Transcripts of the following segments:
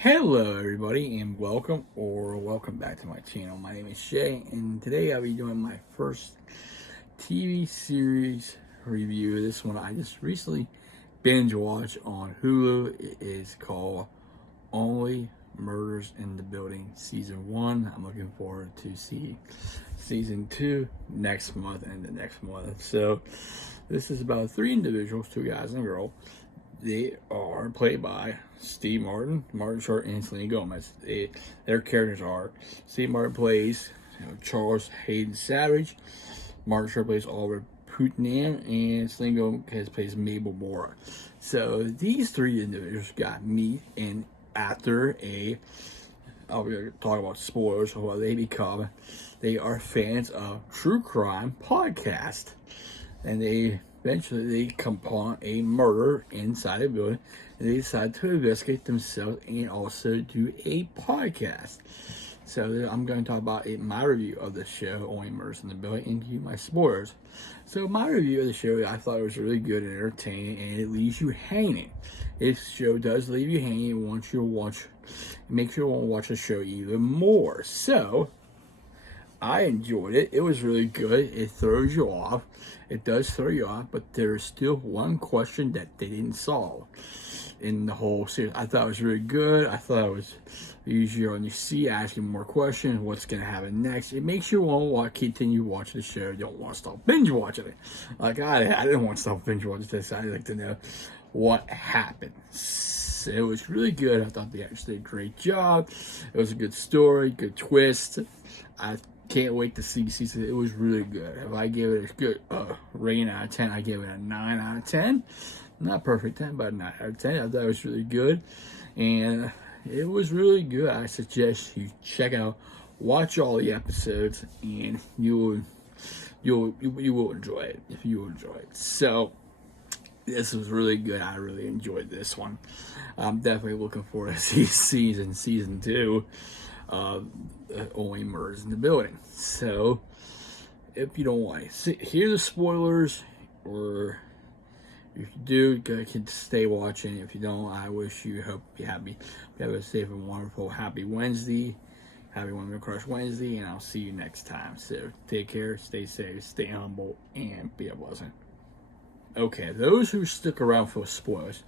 Hello everybody and welcome back to my channel. My name is Shay and today I'll be doing my first TV series review. This one I just recently binge watched on Hulu. It is called Only Murders in the Building Season 1. I'm looking forward to see Season 2 next month and the next month. So this is about three individuals, two guys and a girl. They are played by Steve Martin, Martin Short, and Selena Gomez. Their characters are Steve Martin plays Charles Hayden Savage, Martin Short plays Oliver Putnam, and Selena Gomez plays Mabel Mora. So these three individuals got meet, and after I'll be talking about spoilers of what they become. They are fans of true crime podcast, and eventually they come upon a murder inside a building, and they decide to investigate themselves and also do a podcast. So I'm going to talk about my review of the show, Only Murders in the Building, and give you my spoilers. So my review of the show, I thought it was really good and entertaining, and it leaves you hanging. This show does leave you hanging and wants you to watch, it makes you want to watch the show even more. So I enjoyed it. It was really good. It throws you off. It does throw you off, but there's still one question that they didn't solve in the whole series. I thought it was really good. I thought it was easier on your seat, asking more questions. What's going to happen next? It makes you want to continue watching the show. You don't want to stop binge watching it. Like I didn't want to stop binge watching this. I'd like to know what happened. It was really good. I thought they actually did a great job. It was a good story, good twist. I can't wait to see season. It was really good. If I give it a good rating out of 10, I give it a 9 out of 10. Not perfect 10, but 9 out of 10. I thought it was really good, and it was really good. I suggest you check out, watch all the episodes, and you will enjoy it if you enjoy it. So this was really good. I really enjoyed this one. I'm definitely looking forward to see season 2 of Only Murders in the Building. So if you don't want to hear the spoilers, or if you do, you can stay watching. If you don't, I wish you hope you happy. Have a safe and wonderful happy Wednesday. Happy Women Crush Wednesday, and I'll see you next time. So take care, stay safe, stay humble, and be a blessing. Okay, those who stick around for spoilers.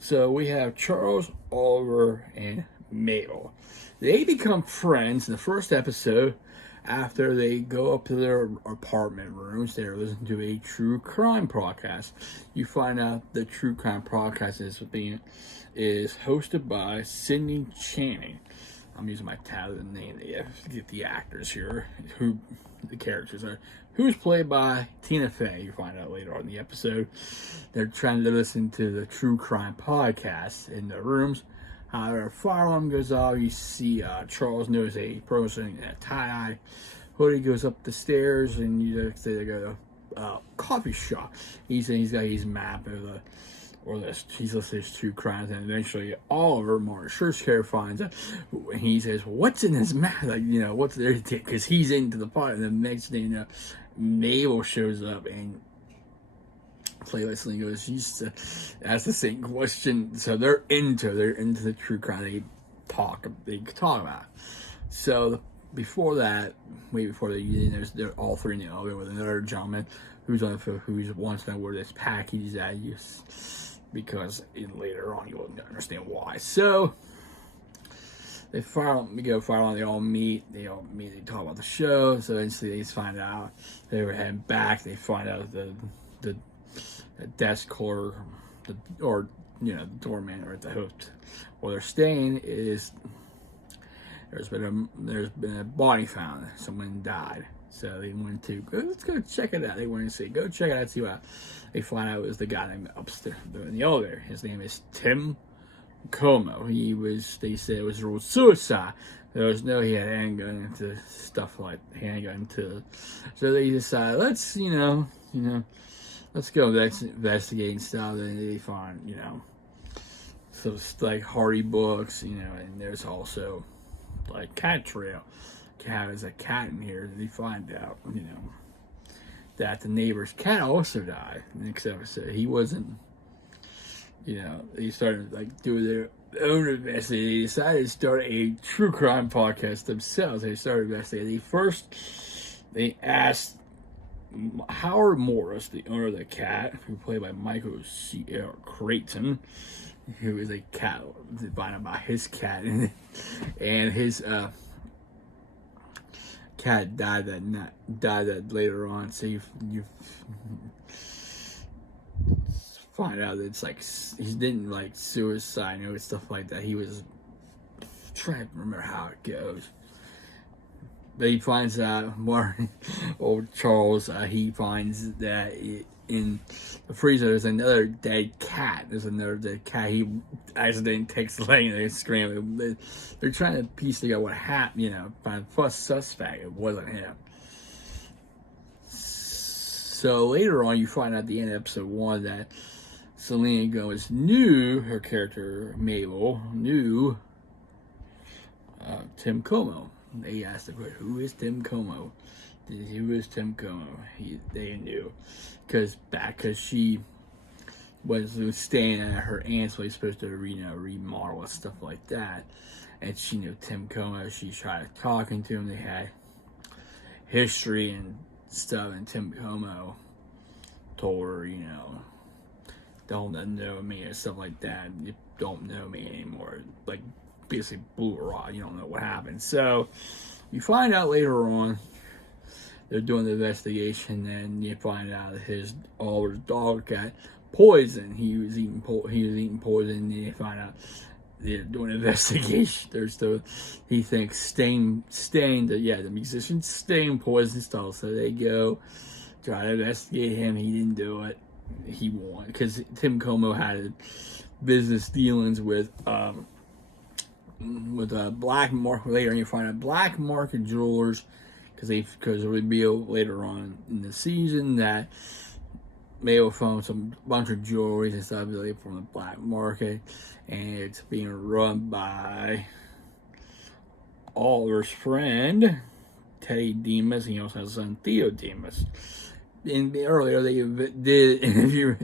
So we have Charles, Oliver, and Mabel. They become friends in the first episode after they go up to their apartment rooms. They're listening to a true crime podcast. You find out the true crime podcast is hosted by Sydney Channing. I'm using my tablet name to get the actors here, who the characters are. Who's played by Tina Fey. You find out later on in the episode. They're trying to listen to the true crime podcast in their rooms. However, a fire alarm goes off. You see Charles knows a person in a tie-dye hoodie goes up the stairs, and you say they go to a coffee shop. He's got his map of he's listed as true crimes, and eventually Oliver, Martin Short's character, finds out, and he says, "What's in his map? Like, what's there?" Because he's into the part. And the next thing Mabel shows up and Leslie goes, she's asks the same question. So they're into the true crime. They talk about. So before that, way before they're all three in the elevator with another gentleman who wants to know where this package is at. Because later on you will understand why. So they fire on. They all meet. They talk about the show. So eventually they find out they were heading back. They find out the desk clerk, the doorman or at the host where they're staying is there's been a body found. Someone died. So they went to let's go check it out. They went and say, go check it out, see what. They find out it was the guy named upstairs in the elevator. His name is Tim Como. They said it was ruled suicide. He had a handgun into stuff like handgun to. So they decided, let's go investigating stuff. And they find, so it's like Hardy books, and there's also like cat trail. There's a cat in here. They find out, that the neighbor's cat also died. Next episode, he wasn't, he started like doing own investigation. They decided to start a true crime podcast themselves. They started investigating. They asked Howard Morris, the owner of the cat, who played by Michael C.L. Creighton, who is a cat, to find out about his cat, and his cat died that later on. So you find out that it's like he didn't like suicide, you know, stuff like that. He was trying to remember how it goes. But he finds out, old Charles, he finds that in the freezer there's another dead cat. He accidentally takes the leg and they scream. They're trying to piece together what happened, you know, find the first suspect. It wasn't him. So later on, you find out at the end of episode 1 that Selena Gomez knew, her character Mabel knew Tim Como. They asked the question, who is Tim Como? Who is Tim Como? They knew. Because she was staying at her aunt's place, supposed to remodel and stuff like that. And she knew Tim Como. She tried talking to him. They had history and stuff. And Tim Como told her, you know, don't know me and stuff like that. You don't know me anymore. Like, basically blew her off. You don't know what happened. So you find out later on they're doing the investigation, and you find out that Oliver's dog got poison. He was eating poison, and you find out they're doing an investigation. He thinks the musician Stain poisoned stuff. So they go try to investigate him. He didn't do it. He won because Tim Como had business dealings with a black market. Later you find out black market jewelers, because it revealed later on in the season that Mayo found some bunch of jewelry and stuff from the black market, and it's being run by Oliver's friend Teddy Demas, and he also has a son Theo Demas. Earlier they did an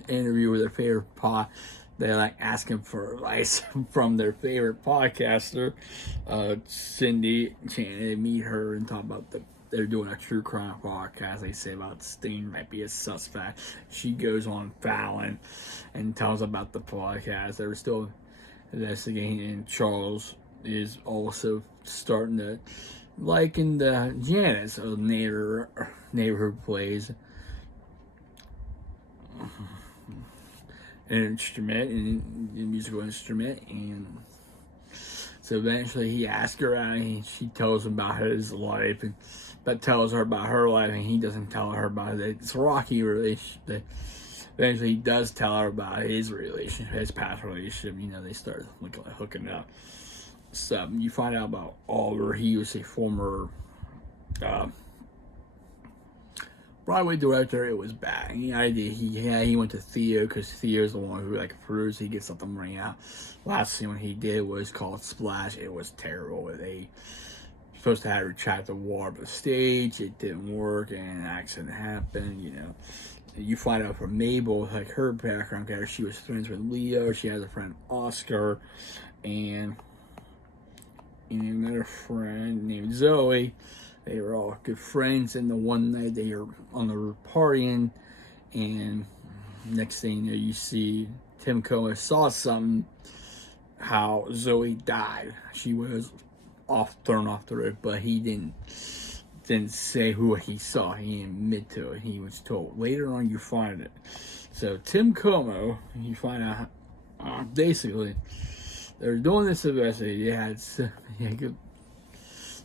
interview with their favorite They like asking for advice from their favorite podcaster, Cindy. They meet her and talk about they're doing a true crime podcast. They say about Stain might be a suspect. She goes on Fallon and tells about the podcast. They're still investigating, and Charles is also starting to liken the Janice, a neighborhood plays an instrument, a musical instrument, and so eventually he asks her out, and she tells him about his life, but tells her about her life, and he doesn't tell her about it. It's a rocky relationship. Eventually he does tell her about his past relationship. You know, they start hooking up. So you find out about Oliver. He was a former Broadway director. It was bad. He went to Theo, because Theo's the one who proves he gets something ring out. Last thing he did was called Splash. It was terrible. They supposed to have retract the wall of the stage. It didn't work, and an accident happened. You know, you find out from Mabel, her background character. She was friends with Leo. She has a friend Oscar, and another friend named Zoe. They were all good friends, and the one night they were on the partying, and next thing you see Tim Cohen saw something, how Zoe died. She was thrown off the roof, but he didn't say who he saw. He didn't admit to it. He was told. Later on, you find it. So Tim Como, you find out basically they're doing this investigation.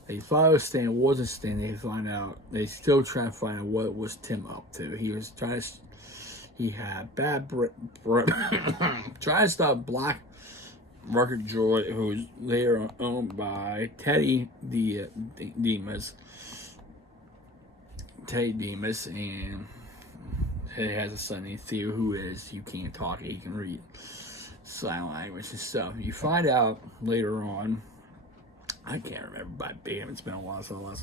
They thought it was Stan, it wasn't Stan. They still trying to find out what was Tim up to. He had bad trying to stop Black Market Joy, who was later owned by Teddy Demas. Teddy Demas, and he has a son named Theo, you can't talk, he can read sign language and stuff. You find out later on, I can't remember by damn, it's been a while, so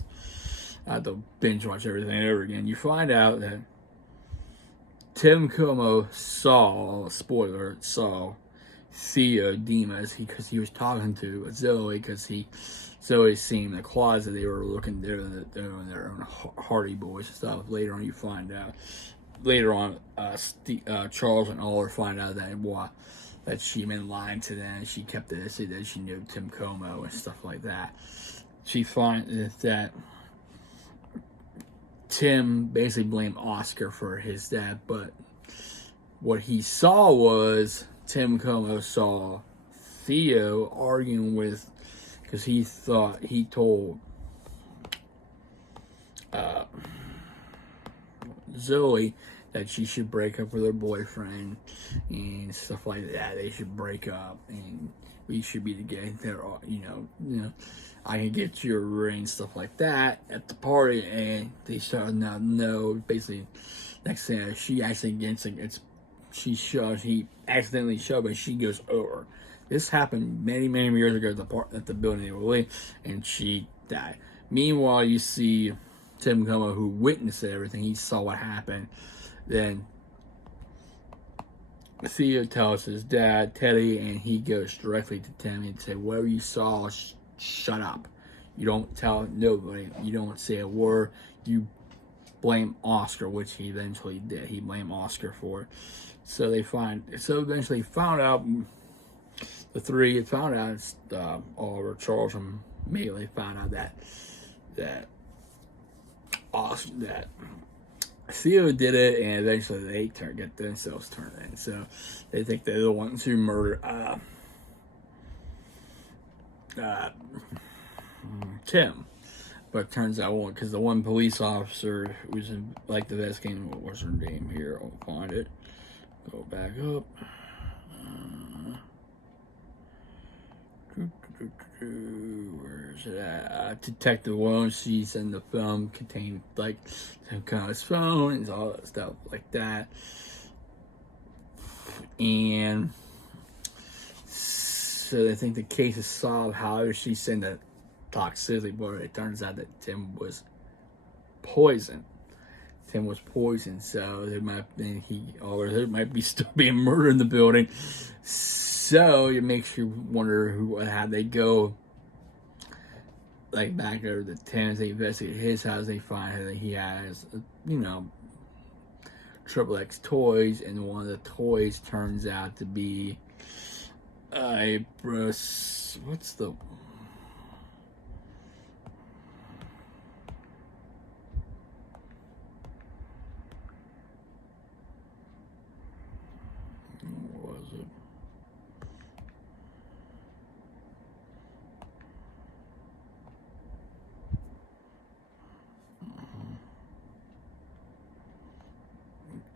I have to binge watch everything over again. You find out that Tim Como saw Theo Demas, because he was talking to Zoe, because Zoe seen in the closet they were looking there in their own Hardy Boys and stuff. Later on, you find out. Later on, Charles and Oliver find out that she been lying to them. She kept it, say that she knew Tim Como and stuff like that. She finds that Tim basically blamed Oscar for his death, but what he saw was Tim Como saw Theo arguing with, because he thought he told Zoe that she should break up with her boyfriend and stuff like that. They should break up and we should be together. I can get you a ring, stuff like that at the party. And they started now no. Basically, next thing she actually gets he accidentally shoved, but she goes over. This happened many years ago at the building they were in, and she died. Meanwhile, you see Tim Como, who witnessed everything. He saw what happened. Then Theo tells his dad, Teddy, and he goes directly to Tim and say, whatever you saw, shut up. You don't tell nobody. You don't say a word. You blame Oscar, which he eventually did. He blamed Oscar for it. So eventually found out, the three had found out, Oliver, Charles, and immediately found out that Theo did it, and eventually they get themselves turned in. So they think they're the ones who murdered Tim. But it turns out, because the one police officer who was in, like, the best game, what was her name here? I'll find it. Go back up. Where is it at? Detective Williams, she's in the film, contained like Tim Como's phone and all that stuff like that. And so they think the case is solved. However, she said that toxicity, but it turns out that Tim was poisoned. So there might be still being murder in the building. So it makes you wonder how they go, like, back over to Tim's. They investigate his house. They find that he has, Triple X toys, and one of the toys turns out to be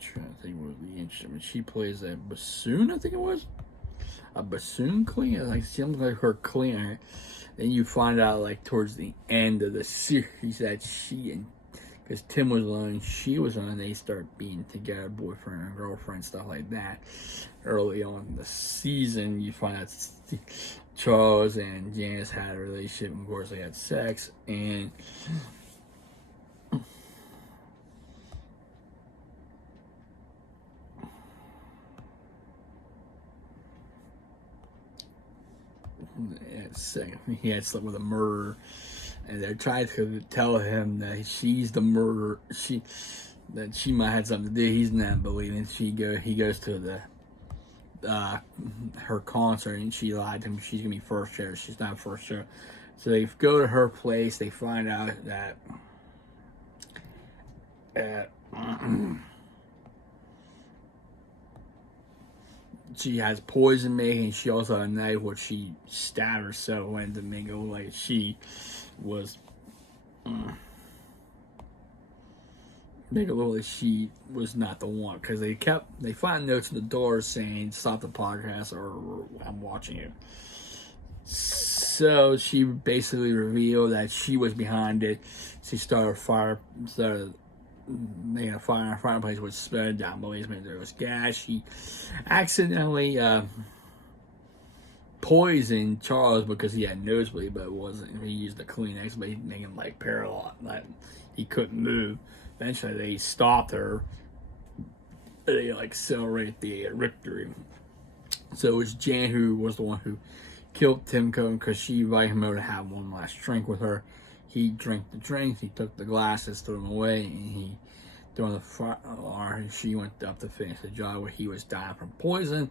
trying to think what would be interesting. She plays a bassoon, I think it was. A bassoon cleaner. Like, seems like her cleaner. Then you find out, like, towards the end of the series that because Tim was alone, she was on, they start being together, boyfriend and girlfriend, stuff like that. Early on in the season, you find out Charles and Janice had a relationship, and of course they had sex, and he had slept with a murderer, and they're trying to tell him that she's the murderer. That she might have something to do. He's not believing. He goes to her concert, and she lied to him. She's gonna be first chair. She's not first chair. So they go to her place. They find out that she has poison making. She also had a knife where she stabbed herself and to make it look like she was she was not the one, because they find notes in the door saying stop the podcast or I'm watching you. So she basically revealed that she was behind it. She started making a fire in a fireplace, which spread down the basement. There was gas. She accidentally poisoned Charles because he had nosebleed, but it wasn't. He used a Kleenex, but he made him like paralyzed, like he couldn't move. Eventually, they stopped her. They like celebrate the victory. So it was Jan who was the one who killed Tim Cohn because she invited him over to have one last drink with her. He drank the drinks, he took the glasses, threw them away, and he during the fire, she went up to finish the job where he was dying from poison,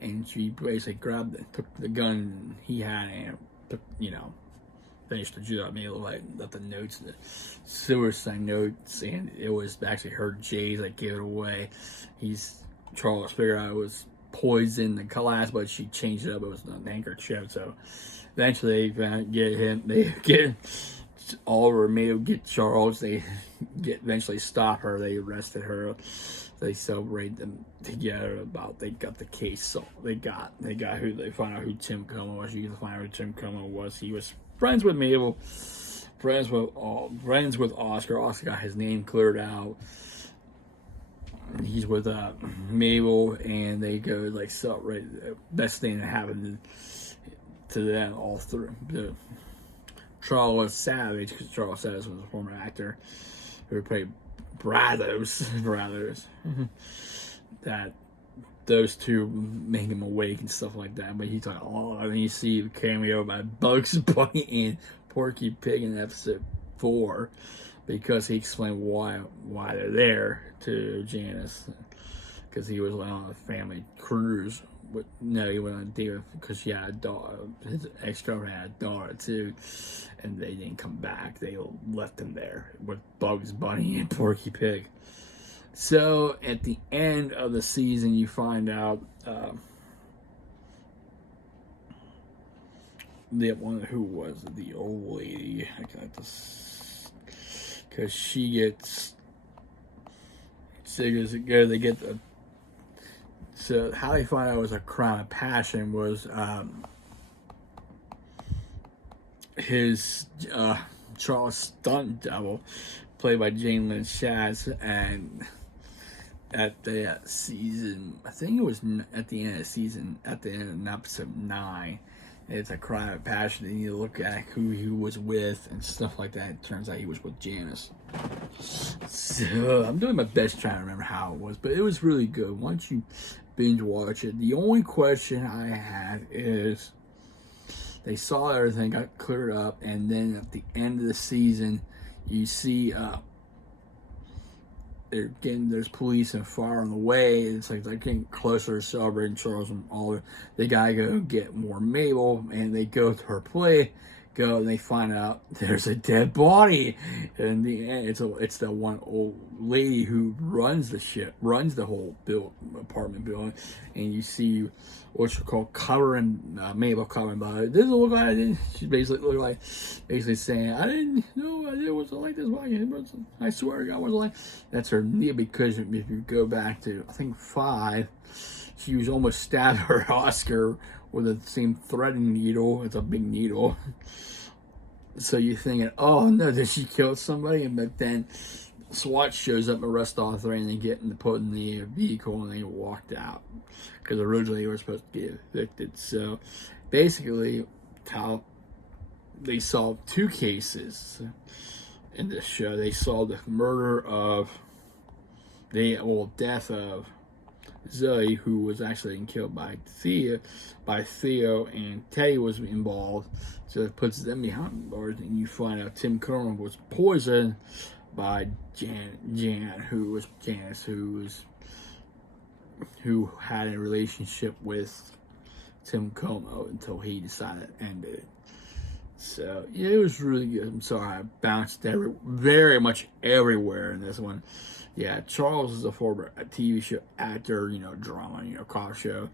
and she basically grabbed it, took the gun he had, and took, finished the job. Made it look like left the notes, the suicide notes, and it was actually her J's that gave it away. Charles figured out it was poison, the glass, but she changed it up. It was an handkerchief. So eventually they get him. They get Oliver, Mayo, get Charles. They eventually stop her. They arrested her. They celebrate them together. They got the case. So they find out who Tim Cohn was. You can find out who Tim Cohn was. He was friends with Mabel, friends with Oscar. Oscar got his name cleared out. He's with Mabel, and they go celebrate the best thing that happened to them all through. Charles Savage, because Charles Savage was a former actor who played Brathos, that those two make him awake and stuff like that. But he's like, and then you see the cameo by Bugs Bunny and Porky Pig in episode 4, because he explained why they're there to Janice, because he was on a family cruise. He went on a date because she had a daughter. His ex-girlfriend had a daughter too, and they didn't come back. They left him there with Bugs Bunny and Porky Pig. So at the end of the season, you find out who was the old lady. I got this because she gets. They get the. So how they find out it was a crime of passion was his Charles stunt double, played by Jane Lynn Shatz, and at the season, I think it was at the end of the season, at the end of episode 9, it's a crime of passion, and you look at who he was with and stuff like that. It turns out he was with Janice. So I'm doing my best trying to remember how it was, but it was really good. Once you binge watch it, the only question I have is, they saw everything, got cleared up, and then at the end of the season, you see there's police and fire on the way. It's like they're getting closer to celebrating Charles and Oliver. They gotta go get more Mabel, and they go to her play. And they find out there's a dead body. And in the end, it's the one old lady who runs the whole apartment building. And you see what you call Mabel covering by it. Doesn't look like it. She basically saying, I didn't know it was like this. I swear to God, it was like. That's her knee, because if you go back to, I think 5, she was almost stabbed her Oscar with the same threading needle. It's a big needle. So you're thinking, oh no, did she kill somebody? But then SWAT shows up, arrest all 3, and they put in the vehicle, and they walked out. Because originally they were supposed to get evicted. So basically, how they solved 2 cases in this show. They solved the death of Zoe, who was actually killed by Theo, and Teddy was involved, so it puts them behind bars, and you find out Tim Cohn was poisoned by Jan, who was Janice, who had a relationship with Tim Como until he decided to end it. So yeah, it was really good. I'm sorry I bounced very much everywhere in this one. Yeah, Charles is a former TV show actor, drama, cop show.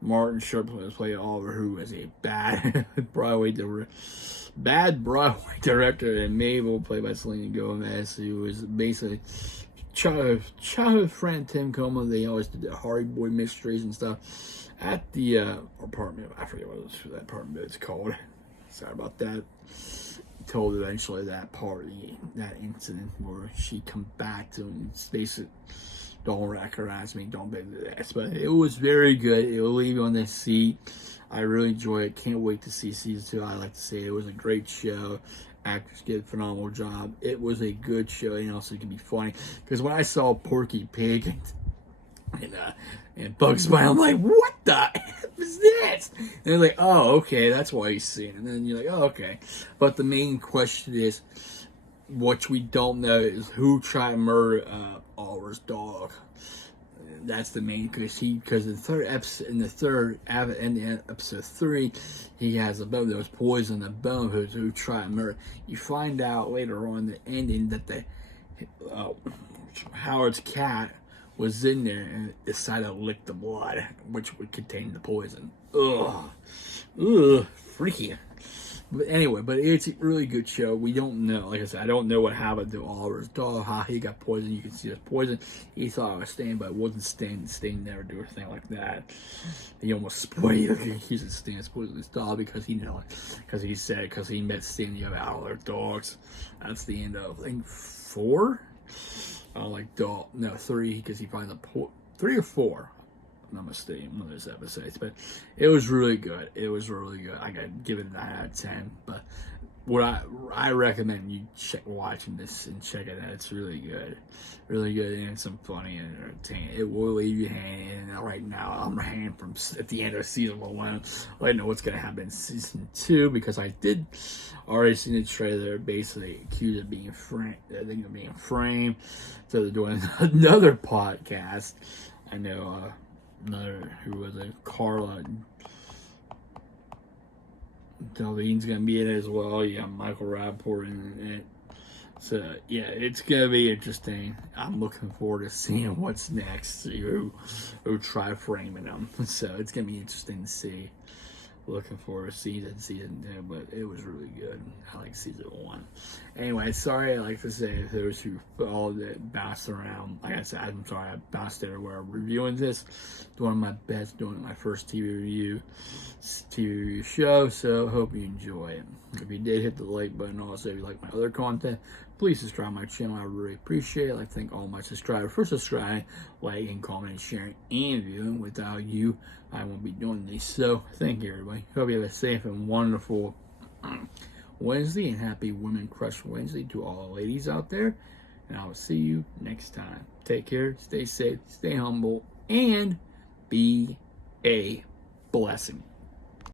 Martin Short played Oliver, who is a bad Broadway director, and Mabel, played by Selena Gomez, who was basically childhood friend Tim Como. They always did the Hardy Boy mysteries and stuff at the apartment. I forget what that apartment is called. Sorry about that. Told eventually that incident where she come back to him, basically, don't recognize me, don't do this. But it was very good. It will leave you on this seat. I really enjoy it. Can't wait to see season 2. I like to say it was a great show. Actors did a phenomenal job. It was a good show, and also it can be funny. Because when I saw Porky Pig And Bugs Bunny, I'm like, what the F is this? And they're like, oh, okay, that's why he's seeing it. And then you're like, oh, okay. But the main question is, what we don't know is who tried to murder Oliver's dog. That's the main, because in episode 3, he has a bone that was poisoned, the bone who tried to murder. You find out later on the ending that Howard's cat was in there and decided to lick the blood, which would contain the poison. Ugh, freaky. But anyway, it's a really good show. We don't know. Like I said, I don't know what happened to Oliver's dog, how he got poisoned. You can see his poison. He thought it was Stain, but it wasn't Stain. Stain never do anything like that. He almost spoiled. He said Stain poisoned his dog because he met Stain the other all their dogs. That's the end of, I think, 4. Dog. No, 3, because he finds 3 or 4. I'm not mistaken, one of those episodes, but it was really good. I gotta give it a 9 out of 10. But what I recommend you watching this and check it out. It's really good, and some funny and entertaining. It will leave you hanging. And right now, I'm hanging from at the end of season 1. I don't know what's gonna happen in season 2 because I did already see the trailer. Basically, accused of being framed. I think of being framed. So they're doing another podcast. I know. Who was it? Carla Delvine's gonna be in it as well. You got Michael Rappaport in it. So yeah, it's gonna be interesting. I'm looking forward to seeing what's next. Who try framing them. So it's gonna be interesting to see. Looking forward to season 2, but it was really good. I like season 1. Anyway, sorry, I like to say those who all that bounced around. Like I said, I'm sorry I bounced everywhere reviewing this. Doing my best, doing my first TV review show. So hope you enjoy it. If you did, hit the like button. Also, if you like my other content, please subscribe to my channel. I really appreciate it. I'd like to thank all my subscribers for subscribing, liking, commenting, sharing, and viewing. Without you, I won't be doing these. So, thank you, everybody. Hope you have a safe and wonderful Wednesday, and happy Women Crush Wednesday to all the ladies out there. And I will see you next time. Take care, stay safe, stay humble, and be a blessing.